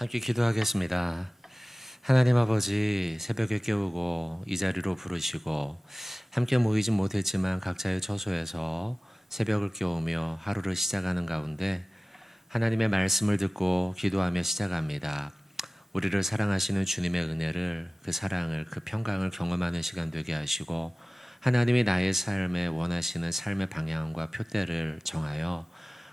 함께 기도하겠습니다. 하나님 아버지, 새벽에 깨우고 이 자리로 부르시고 함께 모이진 못했지만 각자의 처소에서 새벽을 깨우며 하루를 시작하는 가운데 하나님의 말씀을 듣고 기도하며 시작합니다. 우리를 사랑하시는 주님의 은혜를, 그 사랑을, 그 평강을 경험하는 시간 되게 하시고 하나님이 나의 삶에 원하시는 삶의 방향과 표대를 정하여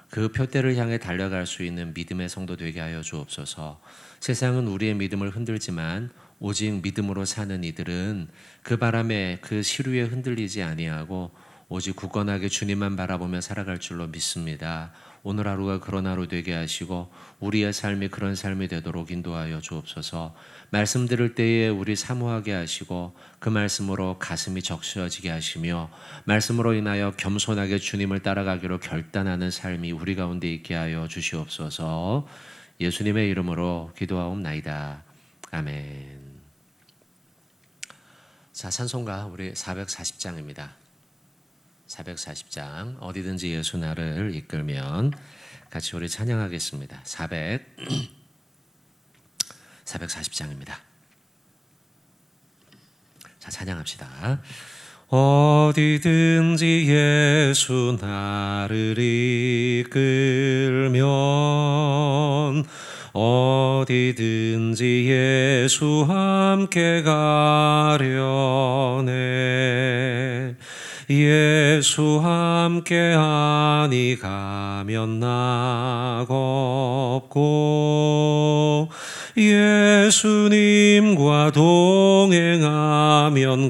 그 표대를 향해 달려갈 수 있는 믿음의 성도 되게 하여 주옵소서. 세상은 우리의 믿음을 흔들지만 오직 믿음으로 사는 이들은 그 바람에 그 시류에 흔들리지 아니하고 오직 굳건하게 주님만 바라보며 살아갈 줄로 믿습니다. 오늘 하루가 그런 하루 되게 하시고 우리의 삶이 그런 삶이 되도록 인도하여 주옵소서. 말씀 들을 때에 우리 사모하게 하시고 그 말씀으로 가슴이 적셔지게 하시며 말씀으로 인하여 겸손하게 주님을 따라가기로 결단하는 삶이 우리 가운데 있게 하여 주시옵소서. 예수님의 이름으로 기도하옵나이다. 아멘. 자, 찬송가 우리 440장입니다. 440장 어디든지 예수 나를 이끌면 같이 우리 찬양하겠습니다. 440장입니다. 자, 찬양합시다. 어디든지 예수 나를 이끌면 어디든지 예수 함께 가려네. 예수 함께 하니 가면 낙없고 예수님과 동행하면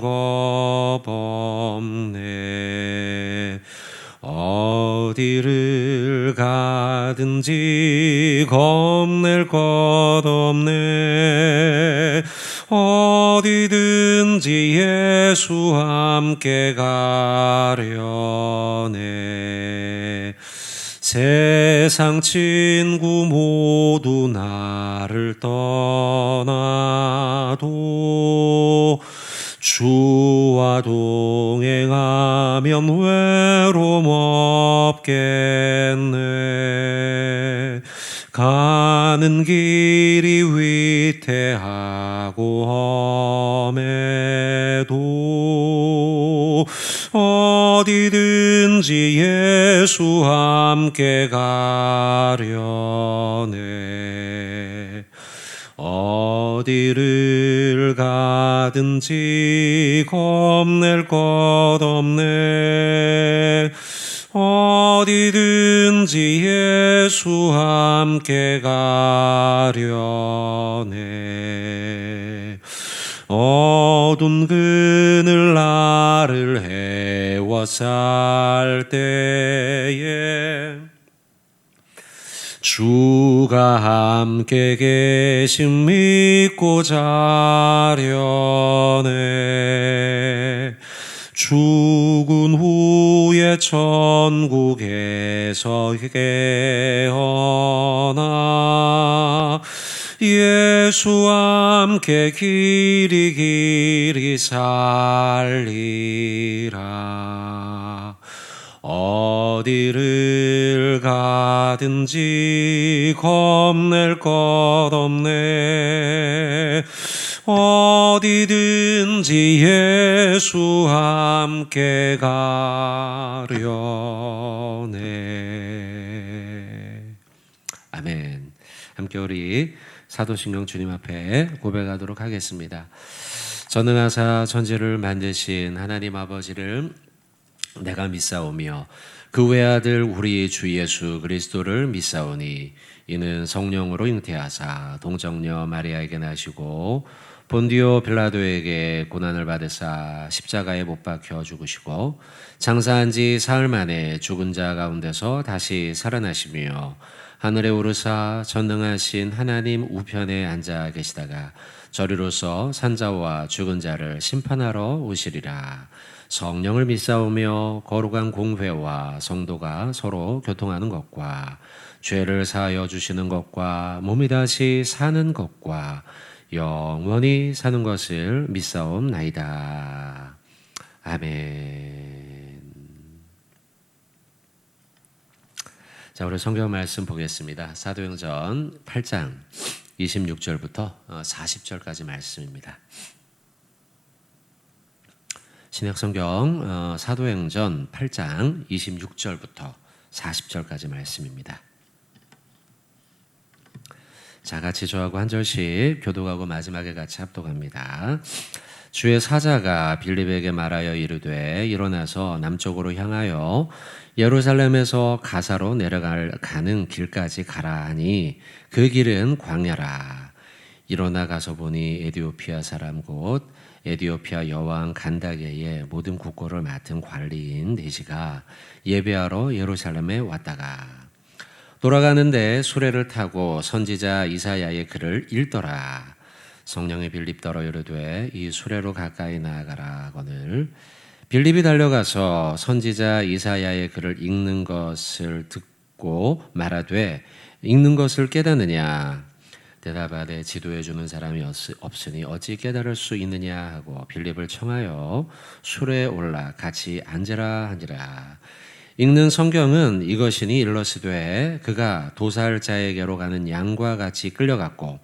겁없네. 어디를 가든지 겁낼 것 없네. 어디든지 예수 함께 가려네. 세상 친구 모두 나를 떠나도 주와 동행하면 외로움 없겠네. 가는 길이 위태하고 험해도 어디든지 예수 함께 가려네. 어디를 가든지 겁낼 것 없네. 어디든지 예수 함께 가려네. 어두운 그늘 나를 헤워쌀 때에 주가 함께 계심 믿고 자려네. 죽은 후에 천국에서 깨어나 예수 함께 길이 살리라. 어디를 가든지 겁낼 것 없네. 어디든지 예수 함께 가려네. 아멘. 함께 우리 사도신경 주님 앞에 고백하도록 하겠습니다. 전능하사 천지를 만드신 하나님 아버지를 내가 믿사오며 그 외아들 우리 주 예수 그리스도를 믿사오니 이는 성령으로 잉태하사 동정녀 마리아에게 나시고 본디오 빌라도에게 고난을 받으사 십자가에 못 박혀 죽으시고 장사한 지 사흘 만에 죽은 자 가운데서 다시 살아나시며 하늘에 오르사 전능하신 하나님 우편에 앉아 계시다가 저리로서 산자와 죽은 자를 심판하러 오시리라. 성령을 믿사오며 거룩한 공회와 성도가 서로 교통하는 것과 죄를 사하여 주시는 것과 몸이 다시 사는 것과 영원히 사는 것을 믿사옵나이다. 아멘. 자, 우리 성경 말씀 보겠습니다. 사도행전 8장 26절부터 40절까지 말씀입니다. 신약성경 사도행전 8장 26절부터 40절까지 말씀입니다. 자, 같이 저하고 한 절씩 교독하고 마지막에 같이 합독합니다. 주의 사자가 빌립에게 말하여 이르되 일어나서 남쪽으로 향하여 예루살렘에서 가사로 내려가는 길까지 가라 하니 그 길은 광야라. 일어나 가서 보니 에디오피아 사람 곧 에디오피아 여왕 간다게의 모든 국고를 맡은 관리인 네시가 예배하러 예루살렘에 왔다가 돌아가는데 수레를 타고 선지자 이사야의 글을 읽더라. 성령의 빌립더러 이르되 이 수레로 가까이 나아가라 하거늘 빌립이 달려가서 선지자 이사야의 글을 읽는 것을 듣고 말하되 읽는 것을 깨닫느냐 대답하되 지도해 주는 사람이 없으니 어찌 깨달을 수 있느냐 하고 빌립을 청하여 수레에 올라 같이 앉으라 하니라. 읽는 성경은 이것이니 일러스되 그가 도살 자에게로 가는 양과 같이 끌려갔고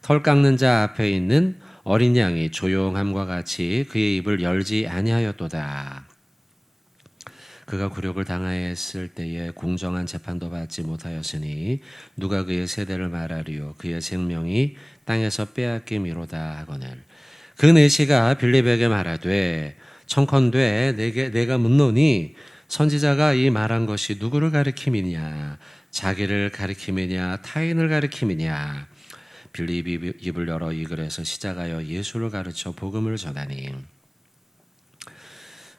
털 깎는 자 앞에 있는 어린 양이 조용함과 같이 그의 입을 열지 아니하였도다. 그가 굴욕을 당하였을 때에 공정한 재판도 받지 못하였으니 누가 그의 세대를 말하리요 그의 생명이 땅에서 빼앗김이로다 하거늘 그 내시가 빌립에게 말하되 청컨대 내가 묻노니 선지자가 이 말한 것이 누구를 가리킴이냐 자기를 가리킴이냐 타인을 가리킴이냐 빌립이 입을 열어 이 글에서 시작하여 예수를 가르쳐 복음을 전하니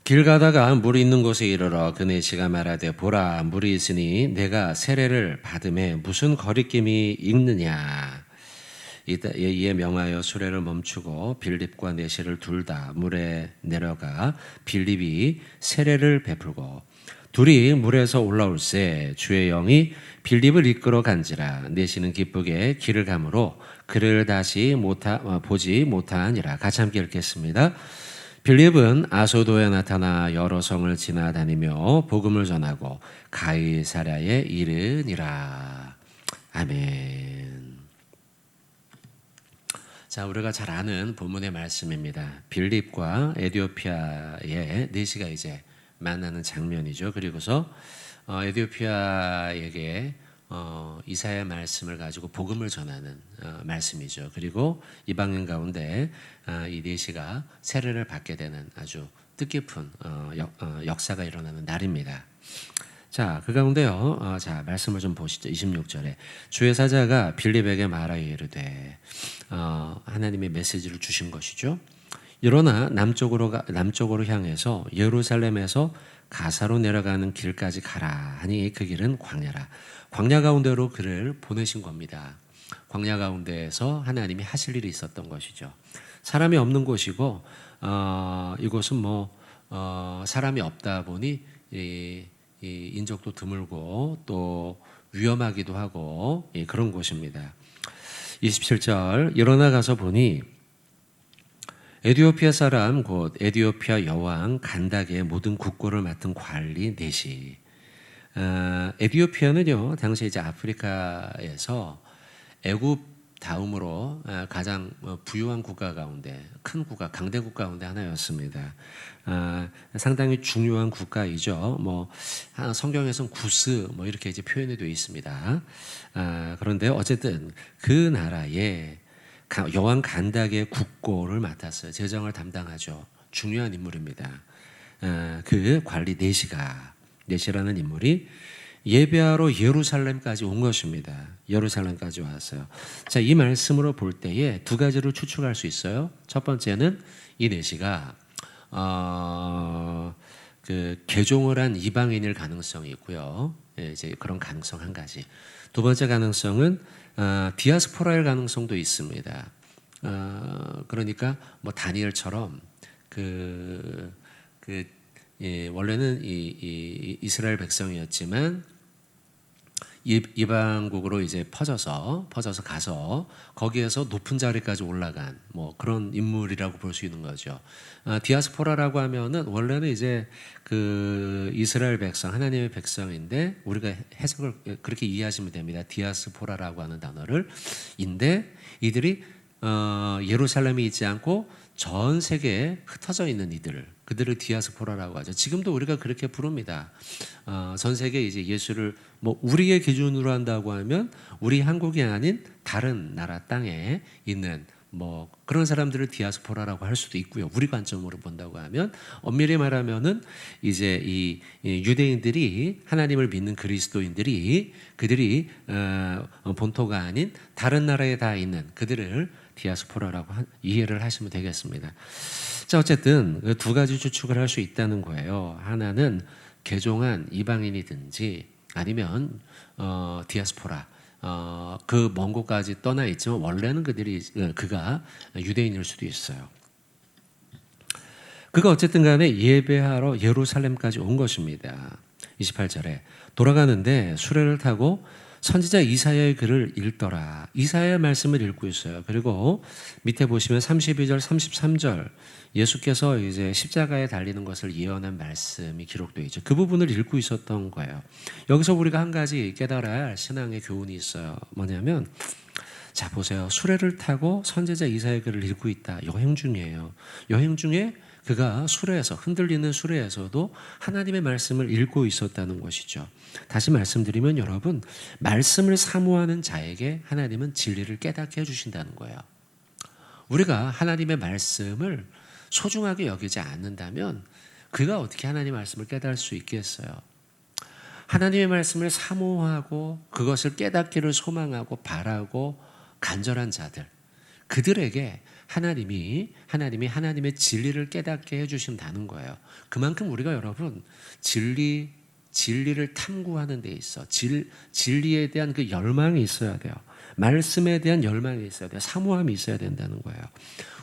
길 가다가 물이 있는 곳에 이르러 그 내시가 말하되 보라 물이 있으니 내가 세례를 받음에 무슨 거리낌이 있느냐 이에 명하여 수레를 멈추고 빌립과 내시를 둘 다 물에 내려가 빌립이 세례를 베풀고 둘이 물에서 올라올새 주의 영이 빌립을 이끌어 간지라 내시는 기쁘게 길을 가므로 그를 다시 보지 못하니라. 같이 함께 읽겠습니다. 빌립은 아소도에 나타나 여러 성을 지나다니며 복음을 전하고 가이사랴에 이르니라. 아멘. 자, 우리가 잘 아는 본문의 말씀입니다. 빌립과 에디오피아의 네시가 이제 만나는 장면이죠. 그리고서 에디오피아에게 이사야의 말씀을 가지고 복음을 전하는 말씀이죠. 그리고 이방인 가운데 이 네시가 세례를 받게 되는 아주 뜻깊은 역사가 일어나는 날입니다. 자, 그 가운데요. 자, 말씀을 좀 보시죠. 26절에 주의 사자가 빌립에게 말하여 이르되 하나님의 메시지를 주신 것이죠. 일어나 남쪽으로 향해서 예루살렘에서 가사로 내려가는 길까지 가라 하니 그 길은 광야라. 광야 가운데로 그를 보내신 겁니다. 광야 가운데에서 하나님이 하실 일이 있었던 것이죠. 사람이 없는 곳이고 이곳은 사람이 없다 보니 이 인적도 드물고 또 위험하기도 하고 그런 곳입니다. 27절 일어나 가서 보니 에디오피아 사람 곧 에디오피아 여왕 간다게의 모든 국고를 맡은 관리 네시. 에디오피아는요 당시 이제 아프리카에서 애굽 다음으로 가장 부유한 국가 가운데 큰 국가 강대 국가 가운데 하나였습니다. 상당히 중요한 국가이죠. 성경에서는 구스 이렇게 이제 표현이 되어 있습니다. 그런데 어쨌든 그 나라에 여왕 간다게의 국고를 맡았어요. 재정을 담당하죠. 중요한 인물입니다. 그 관리 네시라는 인물이 예배하러 예루살렘까지 온 것입니다. 예루살렘까지 왔어요. 자, 이 말씀으로 볼 때에 두 가지를 추측할 수 있어요. 첫 번째는 이 네시가 개종을 한 이방인일 가능성이 있고요. 이제 그런 가능성 한 가지. 두 번째 가능성은 디아스포라일 가능성도 있습니다. 그러니까 다니엘처럼 원래는 이 이스라엘 백성이었지만 이방국으로 이제 퍼져서 가서 거기에서 높은 자리까지 올라간 뭐 그런 인물이라고 볼 수 있는 거죠. 디아스포라라고 하면은 원래는 이제 그 이스라엘 백성, 하나님의 백성인데 우리가 해석을 그렇게 이해하시면 됩니다. 디아스포라라고 하는 단어를 인데 이들이 예루살렘에 있지 않고 전 세계에 흩어져 있는 그들을 디아스포라라고 하죠. 지금도 우리가 그렇게 부릅니다. 전 세계 이제 예수를 뭐 우리의 기준으로 한다고 하면 우리 한국이 아닌 다른 나라 땅에 있는 뭐 그런 사람들을 디아스포라라고 할 수도 있고요. 우리 관점으로 본다고 하면 엄밀히 말하면은 이제 이 유대인들이 하나님을 믿는 그리스도인들이 그들이 본토가 아닌 다른 나라에 다 있는 그들을 디아스포라라고 이해를 하시면 되겠습니다. 자, 어쨌든 두 가지 추측을 할 수 있다는 거예요. 하나는 개종한 이방인이든지 아니면 디아스포라 그 먼 곳까지 떠나 있지만 원래는 그가 유대인일 수도 있어요. 그가 어쨌든 간에 예배하러 예루살렘까지 온 것입니다. 28절에 돌아가는데 수레를 타고 선지자 이사야의 글을 읽더라. 이사야의 말씀을 읽고 있어요. 그리고 밑에 보시면 32절, 33절 예수께서 이제 십자가에 달리는 것을 예언한 말씀이 기록되어 있죠. 그 부분을 읽고 있었던 거예요. 여기서 우리가 한 가지 깨달아야 할 신앙의 교훈이 있어요. 뭐냐면 자 보세요. 수레를 타고 선지자 이사야의 글을 읽고 있다. 여행 중이에요. 여행 중에 그가 수레에서 흔들리는 수레에서도 하나님의 말씀을 읽고 있었다는 것이죠. 다시 말씀드리면 여러분 말씀을 사모하는 자에게 하나님은 진리를 깨닫게 해주신다는 거예요. 우리가 하나님의 말씀을 소중하게 여기지 않는다면 그가 어떻게 하나님의 말씀을 깨달을 수 있겠어요? 하나님의 말씀을 사모하고 그것을 깨닫기를 소망하고 바라고 간절한 자들 그들에게 하나님이 하나님의 진리를 깨닫게 해주신다는 거예요. 그만큼 우리가 여러분 진리를 탐구하는 데 있어 진리에 대한 그 열망이 있어야 돼요. 말씀에 대한 열망이 있어야 돼요. 사모함이 있어야 된다는 거예요.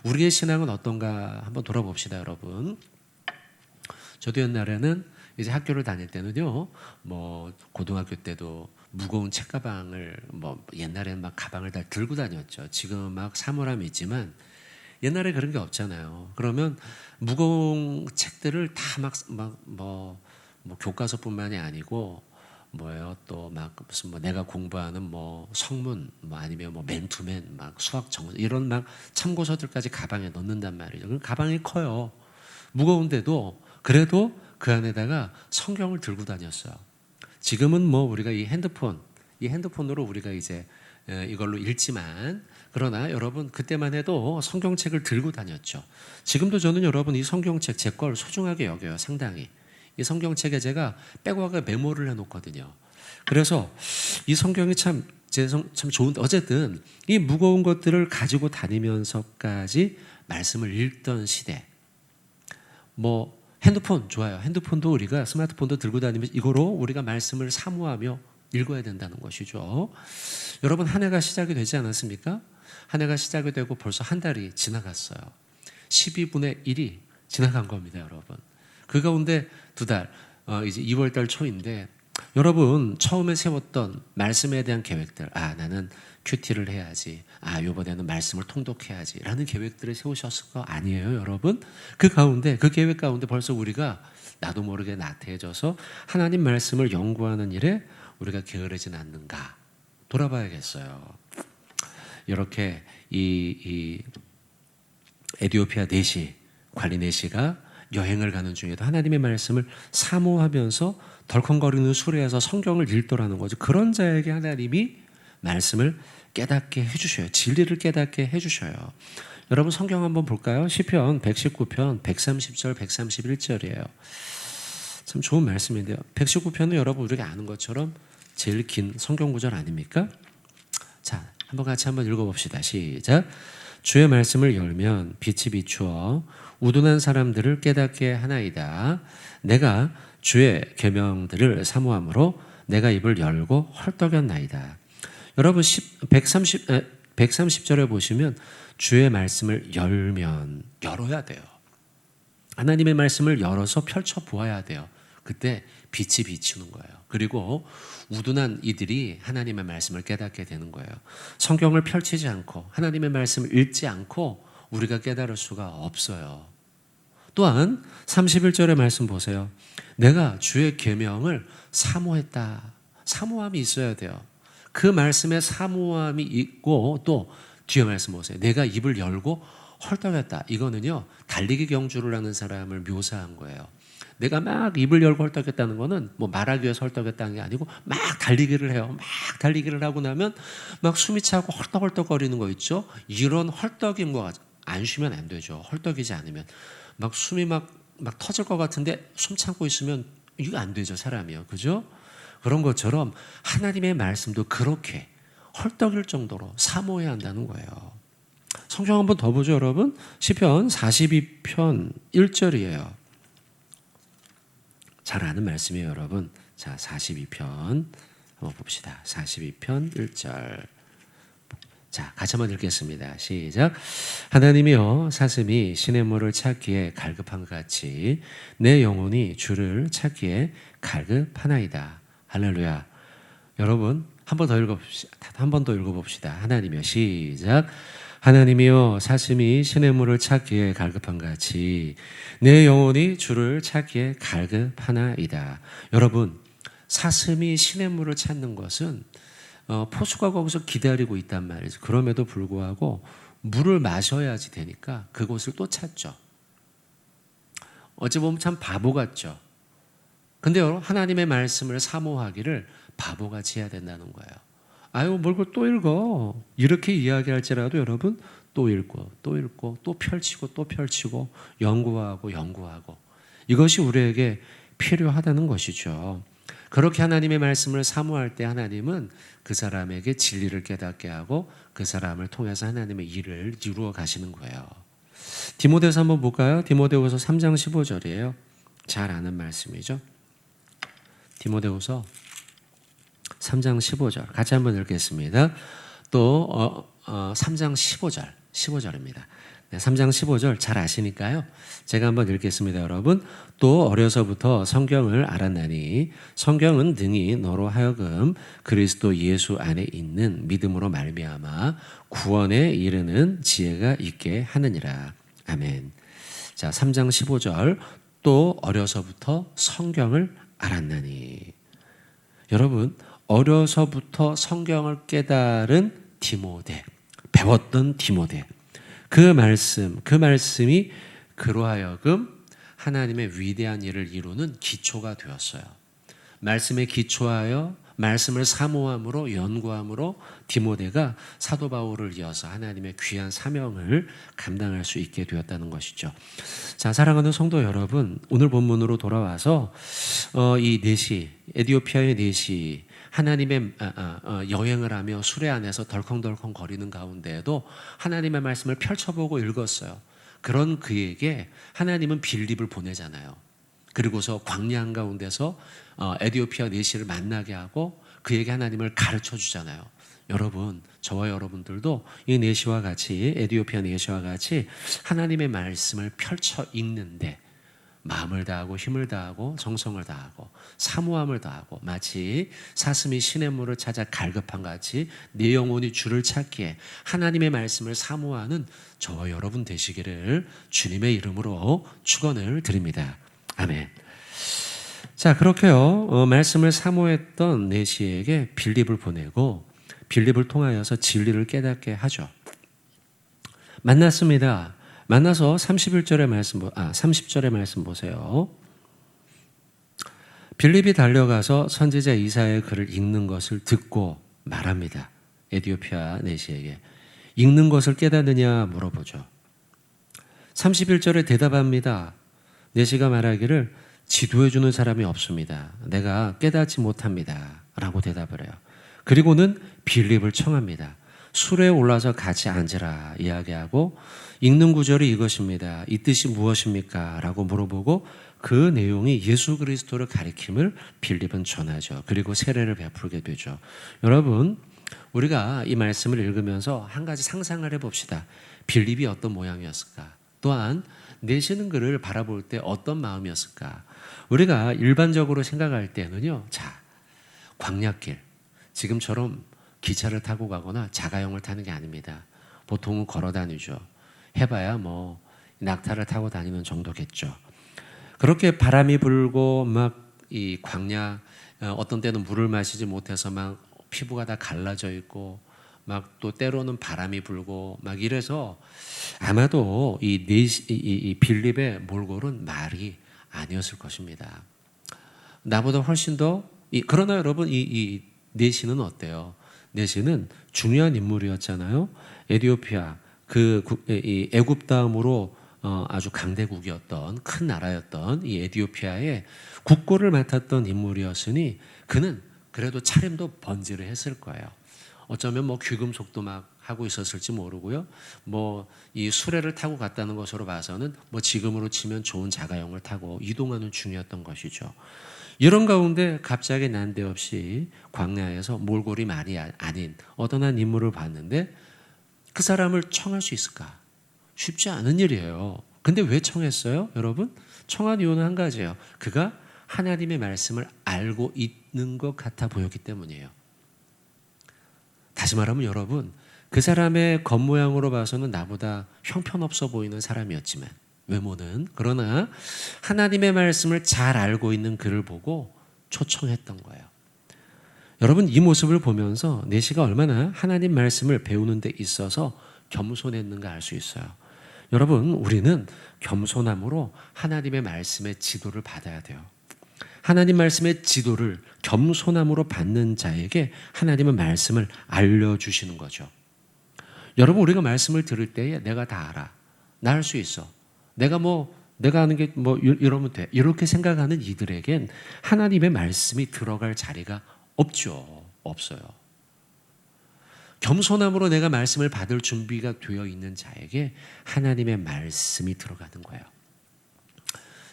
우리의 신앙은 어떤가 한번 돌아봅시다, 여러분. 저도 옛날에는 이제 학교를 다닐 때는요, 뭐 고등학교 때도 무거운 책가방을 뭐 옛날에는 막 가방을 다 들고 다녔죠. 지금 막 사물함이 있지만 옛날에 그런 게 없잖아요. 그러면 무거운 책들을 다 뭐 교과서뿐만이 아니고 뭐예요 또 막 무슨 뭐 내가 공부하는 뭐 성문 뭐 아니면 뭐 맨투맨 막 수학 정보 이런 막 참고서들까지 가방에 넣는단 말이죠. 그럼 가방이 커요. 무거운데도 그래도 그 안에다가 성경을 들고 다녔어요. 지금은 뭐 우리가 이 핸드폰으로 우리가 이제 이걸로 읽지만 그러나 여러분 그때만 해도 성경책을 들고 다녔죠. 지금도 저는 여러분 이 성경책 제 걸 소중하게 여겨요. 상당히. 이 성경책에 제가 백워크에 메모를 해놓거든요. 그래서 이 성경이 참 좋은데 어쨌든 이 무거운 것들을 가지고 다니면서까지 말씀을 읽던 시대. 뭐 핸드폰 좋아요. 핸드폰도 우리가 스마트폰도 들고 다니면서 이거로 우리가 말씀을 사모하며 읽어야 된다는 것이죠. 여러분 한 해가 시작이 되지 않았습니까? 한 해가 시작이 되고 벌써 한 달이 지나갔어요. 12분의 1이 지나간 겁니다, 여러분. 그 가운데 두 달, 이제 2월 달 초인데 여러분 처음에 세웠던 말씀에 대한 계획들, 나는 큐티를 해야지, 이번에는 말씀을 통독해야지 라는 계획들을 세우셨을 거 아니에요, 여러분? 그 계획 가운데 벌써 우리가 나도 모르게 나태해져서 하나님 말씀을 연구하는 일에 우리가 게으르진 않는가 돌아봐야겠어요. 이렇게 이 에티오피아 내시 관리 내시가 여행을 가는 중에도 하나님의 말씀을 사모하면서 덜컹거리는 수레에서 성경을 읽더라는 거죠. 그런 자에게 하나님이 말씀을 깨닫게 해주셔요. 진리를 깨닫게 해주셔요. 여러분 성경 한번 볼까요? 시편 119편 130절 131절이에요. 참 좋은 말씀인데요. 119편은 여러분 우리가 아는 것처럼 제일 긴 성경 구절 아닙니까? 자, 한번 같이 한번 읽어봅시다. 시작. 주의 말씀을 열면 빛이 비추어 우둔한 사람들을 깨닫게 하나이다. 내가 주의 계명들을 사모함으로 내가 입을 열고 헐떡였나이다. 여러분 130절에 보시면 주의 말씀을 열어야 돼요. 하나님의 말씀을 열어서 펼쳐 보아야 돼요. 그때 빛이 비추는 거예요. 그리고 우둔한 이들이 하나님의 말씀을 깨닫게 되는 거예요. 성경을 펼치지 않고 하나님의 말씀을 읽지 않고 우리가 깨달을 수가 없어요. 또한 31절의 말씀 보세요. 내가 주의 계명을 사모했다. 사모함이 있어야 돼요. 그 말씀에 사모함이 있고 또 뒤에 말씀 보세요. 내가 입을 열고 헐떡였다. 이거는요, 달리기 경주를 하는 사람을 묘사한 거예요. 내가 막 입을 열고 헐떡였다는 거는 뭐 말하기 위해서 헐떡였다는 게 아니고 막 달리기를 해요. 막 달리기를 하고 나면 막 숨이 차고 헐떡헐떡거리는 거 있죠. 이런 헐떡인 거 안 쉬면 안 되죠. 헐떡이지 않으면 막 숨이 막 터질 것 같은데 숨 참고 있으면 이거 안 되죠. 사람이요. 그죠? 그런 것처럼 하나님의 말씀도 그렇게 헐떡일 정도로 사모해야 한다는 거예요. 성경 한번 더 보죠, 여러분. 시편 42편 1절이에요. 잘 아는 말씀이에요, 여러분. 자, 42편 한번 봅시다. 42편 1절. 자, 같이 한번 읽겠습니다. 시작. 하나님이여, 사슴이 시냇물을 찾기에 갈급한 것 같이 내 영혼이 주를 찾기에 갈급하나이다. 할렐루야. 여러분, 한 번 더 읽어봅시다. 한 번 더 읽어봅시다. 하나님이여, 시작. 하나님이여, 사슴이 시냇물을 찾기에 갈급한 것 같이 내 영혼이 주를 찾기에 갈급하나이다. 여러분, 사슴이 시냇물을 찾는 것은 포수가 거기서 기다리고 있단 말이죠. 그럼에도 불구하고 물을 마셔야지 되니까 그곳을 또 찾죠. 어찌 보면 참 바보 같죠. 근데 여러분, 하나님의 말씀을 사모하기를 바보같이 해야 된다는 거예요. 아유, 뭘 그걸 또 읽어. 이렇게 이야기할지라도 여러분, 또 읽고 또 읽고 또 펼치고 또 펼치고 연구하고 연구하고, 이것이 우리에게 필요하다는 것이죠. 그렇게 하나님의 말씀을 사모할 때 하나님은 그 사람에게 진리를 깨닫게 하고 그 사람을 통해서 하나님의 일을 이루어 가시는 거예요. 디모데후서 한번 볼까요? 디모데후서 3장 15절이에요. 잘 아는 말씀이죠. 디모데후서 3장 15절 같이 한번 읽겠습니다. 또 3장 15절입니다. 네, 3장 15절 잘 아시니까요. 제가 한번 읽겠습니다, 여러분. 또 어려서부터 성경을 알았나니 성경은 등이 너로 하여금 그리스도 예수 안에 있는 믿음으로 말미암아 구원에 이르는 지혜가 있게 하느니라. 아멘. 자, 3장 15절 또 어려서부터 성경을 알았나니. 여러분, 어려서부터 성경을 깨달은 디모데, 배웠던 디모데, 그 말씀이 그로 하여금 하나님의 위대한 일을 이루는 기초가 되었어요. 말씀에 기초하여 말씀을 사모함으로 연구함으로 디모데가 사도 바울을 이어서 하나님의 귀한 사명을 감당할 수 있게 되었다는 것이죠. 자, 사랑하는 성도 여러분, 오늘 본문으로 돌아와서 이 내시, 에티오피아의 내시, 하나님의 여행을 하며 수레 안에서 덜컹덜컹 거리는 가운데에도 하나님의 말씀을 펼쳐보고 읽었어요. 그런 그에게 하나님은 빌립을 보내잖아요. 그리고서 광야 한가운데서 에티오피아 내시를 만나게 하고 그에게 하나님을 가르쳐 주잖아요. 여러분, 저와 여러분들도 이 내시와 같이, 에티오피아 내시와 같이 하나님의 말씀을 펼쳐 읽는데 마음을 다하고 힘을 다하고 정성을 다하고 사모함을 다하고 마치 사슴이 시냇물을 찾아 갈급한 같이 내 영혼이 주를 찾기에 하나님의 말씀을 사모하는 저와 여러분 되시기를 주님의 이름으로 축원을 드립니다. 아멘. 자, 그렇게요. 말씀을 사모했던 내시에게 빌립을 보내고 빌립을 통하여서 진리를 깨닫게 하죠. 만났습니다. 만나서 30절의 말씀 보세요. 빌립이 달려가서 선지자 이사야의 글을 읽는 것을 듣고 말합니다. 에티오피아 내시에게 읽는 것을 깨닫느냐 물어보죠. 31절에 대답합니다. 내시가 말하기를 지도해 주는 사람이 없습니다. 내가 깨닫지 못합니다. 라고 대답을 해요. 그리고는 빌립을 청합니다. 수레에 올라서 같이 앉으라 이야기하고 읽는 구절이 이것입니다. 이 뜻이 무엇입니까? 라고 물어보고 그 내용이 예수 그리스도를 가리킴을 빌립은 전하죠. 그리고 세례를 베풀게 되죠. 여러분, 우리가 이 말씀을 읽으면서 한 가지 상상을 해봅시다. 빌립이 어떤 모양이었을까? 또한 내시는 그를 바라볼 때 어떤 마음이었을까? 우리가 일반적으로 생각할 때는요, 자, 광야길, 지금처럼 기차를 타고 가거나 자가용을 타는 게 아닙니다. 보통은 걸어 다니죠. 해봐야 뭐 낙타를 타고 다니는 정도겠죠. 그렇게 바람이 불고 막 이 광야, 어떤 때는 물을 마시지 못해서 막 피부가 다 갈라져 있고 막 또 때로는 바람이 불고 막 이래서 아마도 이 빌립의 몰골은 말이 아니었을 것입니다. 나보다 훨씬 더 그러나 여러분 이 내시는 어때요? 내시는 중요한 인물이었잖아요. 에티오피아 이 애굽 다음으로 아주 강대국이었던 큰 나라였던 이 에티오피아의 국고를 맡았던 인물이었으니 그는 그래도 차림도 번지를 했을 거예요. 어쩌면 뭐 귀금속도 막 하고 있었을지 모르고요. 뭐 이 수레를 타고 갔다는 것으로 봐서는 뭐 지금으로 치면 좋은 자가용을 타고 이동하는 중이었던 것이죠. 이런 가운데 갑자기 난데없이 광야에서 몰골이 말이 아닌 어떤 한 인물을 봤는데 그 사람을 청할 수 있을까? 쉽지 않은 일이에요. 근데 왜 청했어요? 여러분? 청한 이유는 한 가지예요. 그가 하나님의 말씀을 알고 있는 것 같아 보였기 때문이에요. 다시 말하면 여러분, 그 사람의 겉모양으로 봐서는 나보다 형편없어 보이는 사람이었지만 외모는 그러나 하나님의 말씀을 잘 알고 있는 그를 보고 초청했던 거예요. 여러분 이 모습을 보면서 내시가 얼마나 하나님 말씀을 배우는 데 있어서 겸손했는가 알 수 있어요. 여러분 우리는 겸손함으로 하나님의 말씀의 지도를 받아야 돼요. 하나님 말씀의 지도를 겸손함으로 받는 자에게 하나님은 말씀을 알려주시는 거죠. 여러분 우리가 말씀을 들을 때에 내가 다 알아. 나 할 수 있어. 내가 아는 게 뭐 이러면 돼. 이렇게 생각하는 이들에겐 하나님의 말씀이 들어갈 자리가 없죠. 없어요. 겸손함으로 내가 말씀을 받을 준비가 되어 있는 자에게 하나님의 말씀이 들어가는 거예요.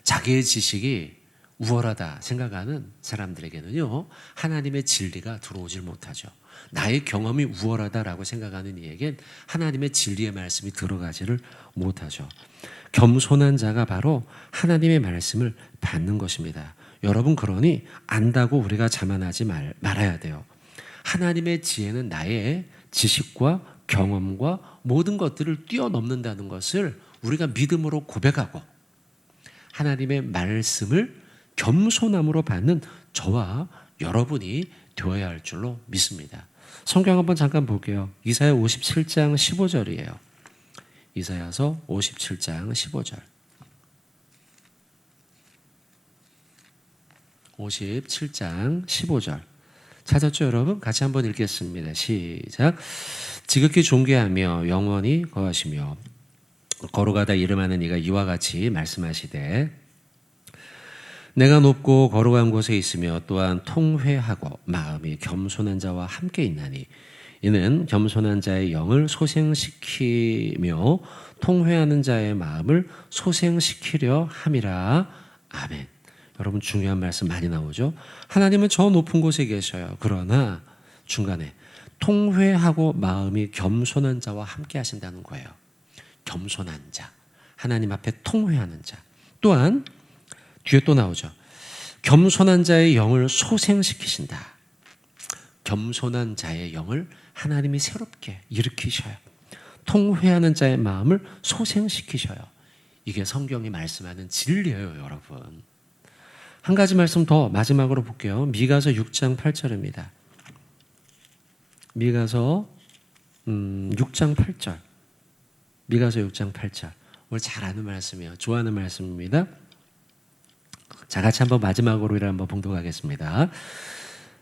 자기의 지식이 우월하다 생각하는 사람들에게는요, 하나님의 진리가 들어오질 못하죠. 나의 경험이 우월하다라고 생각하는 이에겐 하나님의 진리의 말씀이 들어가지를 못하죠. 겸손한 자가 바로 하나님의 말씀을 받는 것입니다. 여러분 그러니 안다고 우리가 자만하지 말아야 돼요. 하나님의 지혜는 나의 지식과 경험과 모든 것들을 뛰어넘는다는 것을 우리가 믿음으로 고백하고 하나님의 말씀을 겸손함으로 받는 저와 여러분이 되어야 할 줄로 믿습니다. 성경 한번 잠깐 볼게요. 이사야 57장 15절이에요. 이사야서 57장 15절. 57장 15절. 찾았죠, 여러분? 같이 한번 읽겠습니다. 시작. 지극히 존귀하며 영원히 거하시며 거룩하다 이름하는 이가 이와 같이 말씀하시되 내가 높고 거룩한 곳에 있으며 또한 통회하고 마음이 겸손한 자와 함께 있나니 이는 겸손한 자의 영을 소생시키며 통회하는 자의 마음을 소생시키려 함이라. 아멘. 여러분 중요한 말씀 많이 나오죠. 하나님은 저 높은 곳에 계셔요. 그러나 중간에 통회하고 마음이 겸손한 자와 함께 하신다는 거예요. 겸손한 자, 하나님 앞에 통회하는 자. 또한 뒤에 또 나오죠. 겸손한 자의 영을 소생시키신다. 겸손한 자의 영을 하나님이 새롭게 일으키셔요. 통회하는 자의 마음을 소생시키셔요. 이게 성경이 말씀하는 진리예요, 여러분. 한 가지 말씀 더 마지막으로 볼게요. 미가서 6장 8절입니다. 미가서 6장 8절. 미가서 6장 8절. 오늘 잘 아는 말씀이에요. 좋아하는 말씀입니다. 자, 같이 한번 마지막으로 한번 봉독하겠습니다.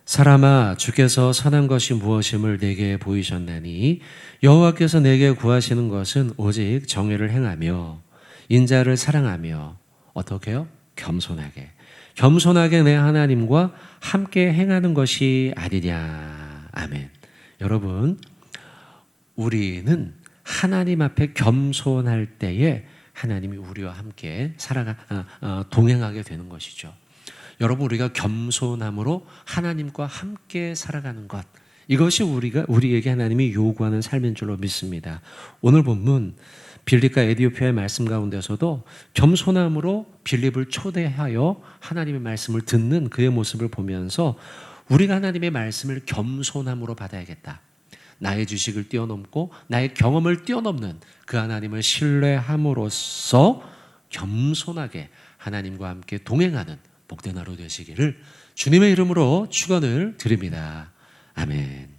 사람아, 주께서 선한 것이 무엇임을 내게 보이셨나니 여호와께서 내게 구하시는 것은 오직 정의를 행하며 인자를 사랑하며 어떻게 해요? 겸손하게 내 하나님과 함께 행하는 것이 아니냐. 아멘. 여러분, 우리는 하나님 앞에 겸손할 때에 하나님이 우리와 함께 동행하게 되는 것이죠. 여러분 우리가 겸손함으로 하나님과 함께 살아가는 것, 이것이 우리에게 하나님이 요구하는 삶인 줄로 믿습니다. 오늘 본문 빌립과 에디오피아의 말씀 가운데서도 겸손함으로 빌립을 초대하여 하나님의 말씀을 듣는 그의 모습을 보면서 우리가 하나님의 말씀을 겸손함으로 받아야겠다. 나의 지식을 뛰어넘고 나의 경험을 뛰어넘는 그 하나님을 신뢰함으로써 겸손하게 하나님과 함께 동행하는 복된 하루 되시기를 주님의 이름으로 축원을 드립니다. 아멘.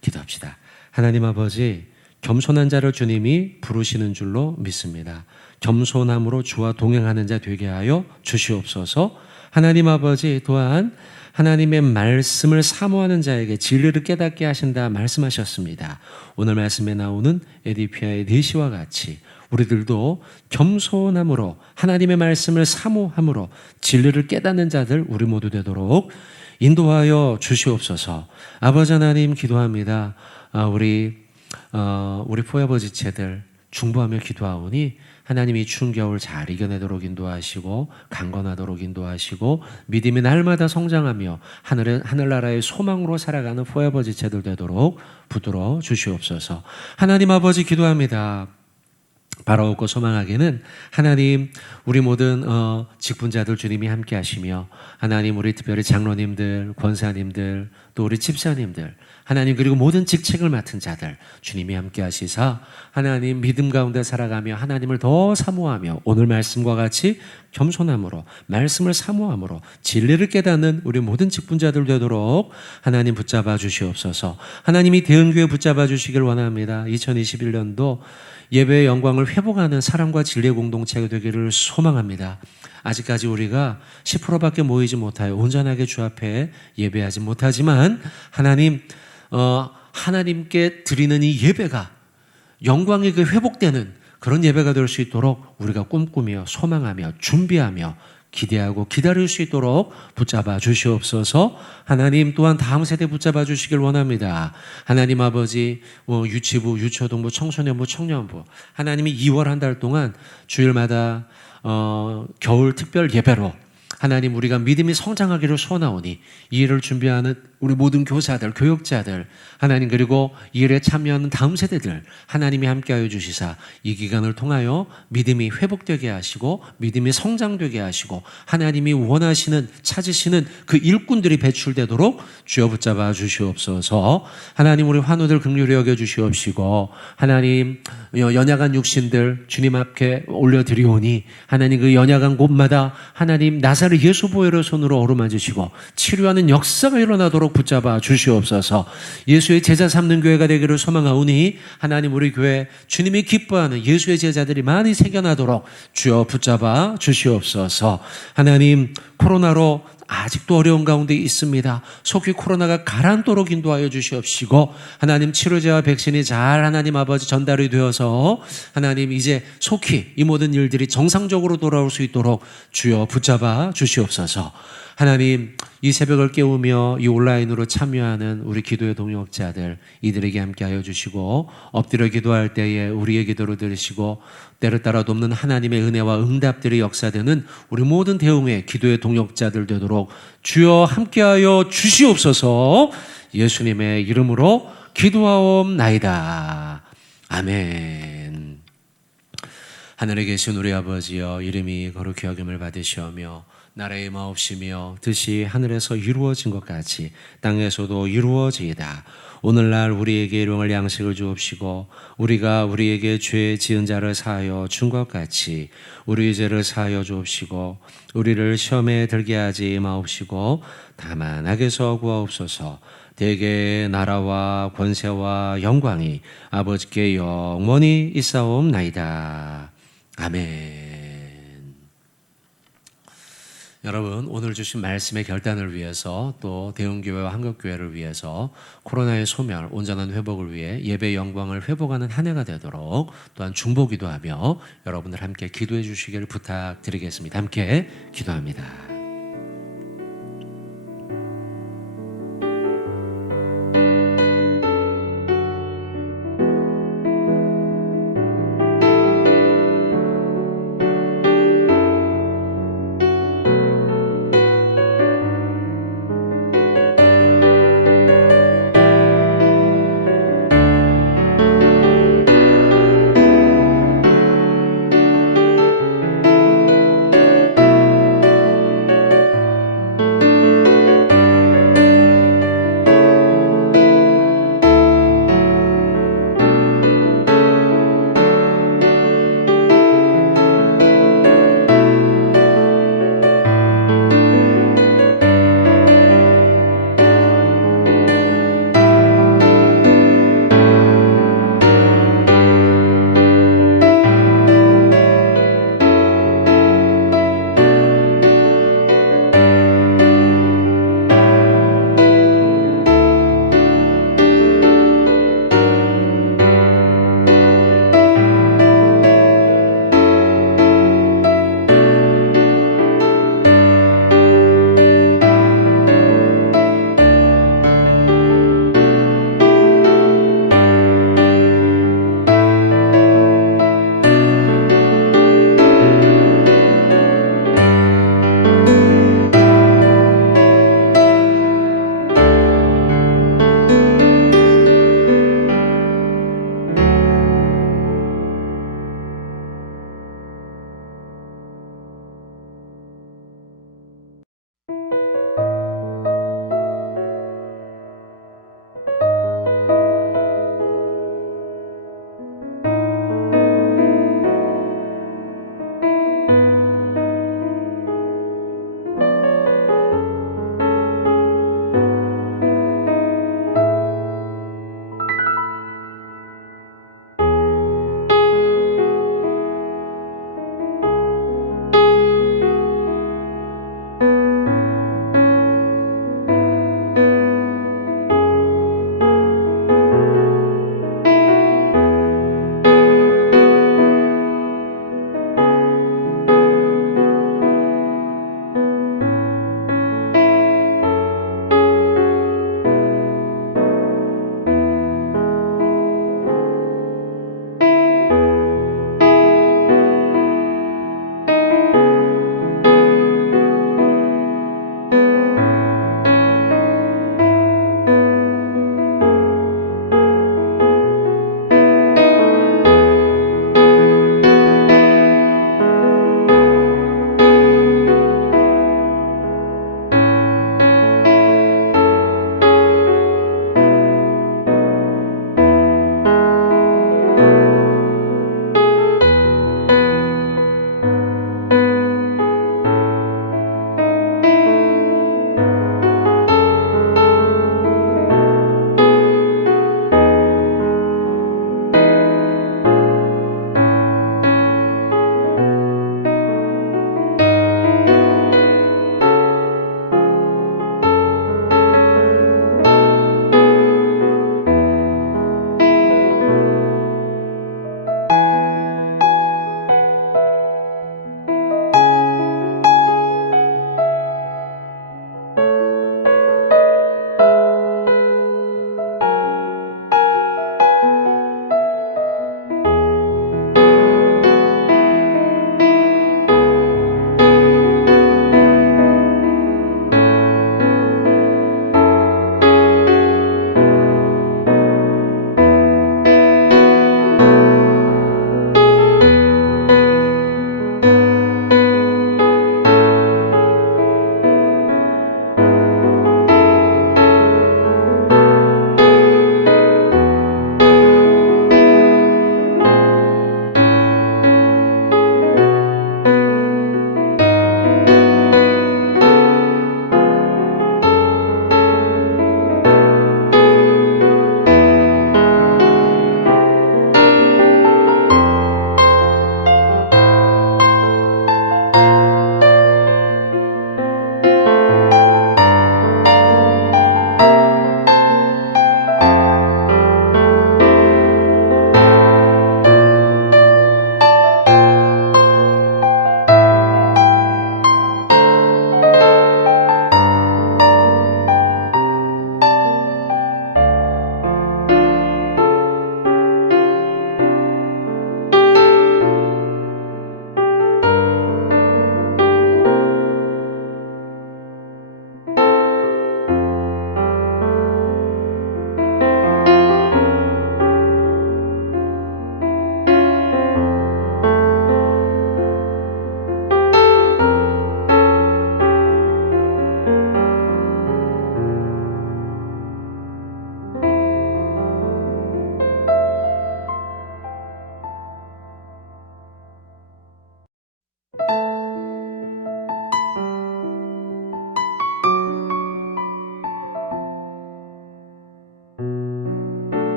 기도합시다. 하나님 아버지, 겸손한 자를 주님이 부르시는 줄로 믿습니다. 겸손함으로 주와 동행하는 자 되게 하여 주시옵소서. 하나님 아버지, 또한 하나님의 말씀을 사모하는 자에게 진리를 깨닫게 하신다 말씀하셨습니다. 오늘 말씀에 나오는 에디피아의 내시와 같이 우리들도 겸손함으로 하나님의 말씀을 사모함으로 진리를 깨닫는 자들 우리 모두 되도록 인도하여 주시옵소서. 아버지 하나님 기도합니다. 우리 포에버 지체들 중보하며 기도하오니 하나님이 추운 겨울 잘 이겨내도록 인도하시고 강건하도록 인도하시고 믿음이 날마다 성장하며 하늘나라의 소망으로 살아가는 포에버 지체들 되도록 붙들어 주시옵소서. 하나님 아버지 기도합니다. 바라옵고 소망하기는 하나님 우리 모든 직분자들 주님이 함께 하시며 하나님 우리 특별히 장로님들, 권사님들, 또 우리 집사님들 하나님 그리고 모든 직책을 맡은 자들 주님이 함께 하시사 하나님 믿음 가운데 살아가며 하나님을 더 사모하며 오늘 말씀과 같이 겸손함으로 말씀을 사모함으로 진리를 깨닫는 우리 모든 직분자들 되도록 하나님 붙잡아 주시옵소서. 하나님이 대은교회 붙잡아 주시길 원합니다. 2021년도 예배의 영광을 회복하는 사랑과 진리의 공동체가 되기를 소망합니다. 아직까지 우리가 10%밖에 모이지 못하여 온전하게 주 앞에 예배하지 못하지만 하나님께 드리는 이 예배가 영광이 회복되는 그런 예배가 될 수 있도록 우리가 꿈꾸며 소망하며 준비하며 기대하고 기다릴 수 있도록 붙잡아 주시옵소서. 하나님 또한 다음 세대 붙잡아 주시길 원합니다. 하나님 아버지 유치부, 유초동부, 청소년부, 청년부 하나님이 2월 한 달 동안 주일마다 겨울 특별 예배로 하나님 우리가 믿음이 성장하기를 소원하오니 이 일을 준비하는 우리 모든 교사들, 교육자들 하나님 그리고 이 일에 참여하는 다음 세대들 하나님이 함께하여 주시사 이 기간을 통하여 믿음이 회복되게 하시고 믿음이 성장되게 하시고 하나님이 원하시는 찾으시는 그 일꾼들이 배출되도록 주여 붙잡아 주시옵소서. 하나님 우리 환우들 긍휼히 여겨 주시옵시고 하나님 연약한 육신들 주님 앞에 올려드리오니 하나님 그 연약한 곳마다 하나님 나사렛 예수 보혈의 손으로 어루만지시고 치료하는 역사가 일어나도록 붙잡아 주시옵소서. 예수의 제자 삼는 교회가 되기를 소망하오니 하나님 우리 교회 주님이 기뻐하는 예수의 제자들이 많이 생겨나도록 주여 붙잡아 주시옵소서. 하나님 코로나로 아직도 어려운 가운데 있습니다. 속히 코로나가 가라앉도록 인도하여 주시옵시고 하나님 치료제와 백신이 잘 하나님 아버지 전달이 되어서 하나님 이제 속히 이 모든 일들이 정상적으로 돌아올 수 있도록 주여 붙잡아 주시옵소서. 하나님 이 새벽을 깨우며 이 온라인으로 참여하는 우리 기도의 동역자들 이들에게 함께하여 주시고 엎드려 기도할 때에 우리의 기도를 들으시고 때를 따라 돕는 하나님의 은혜와 응답들이 역사되는 우리 모든 대응의 기도의 동역자들 되도록 주여 함께하여 주시옵소서. 예수님의 이름으로 기도하옵나이다. 아멘. 하늘에 계신 우리 아버지여 이름이 거룩히 여김을 받으시오며 나라의 마옵시며 뜻이 하늘에서 이루어진 것 같이 땅에서도 이루어지이다. 오늘날 우리에게 일용할 양식을 주옵시고 우리가 우리에게 죄 지은 자를 사하여 준 것 같이 우리 죄를 사하여 주옵시고 우리를 시험에 들게 하지 마옵시고 다만 악에서 구하옵소서. 대개의 나라와 권세와 영광이 아버지께 영원히 있사옵나이다. 아멘. 여러분 오늘 주신 말씀의 결단을 위해서 또 대흥교회와 한국교회를 위해서 코로나의 소멸, 온전한 회복을 위해 예배의 영광을 회복하는 한 해가 되도록 또한 중보기도하며 여러분들 함께 기도해 주시기를 부탁드리겠습니다. 함께 기도합니다.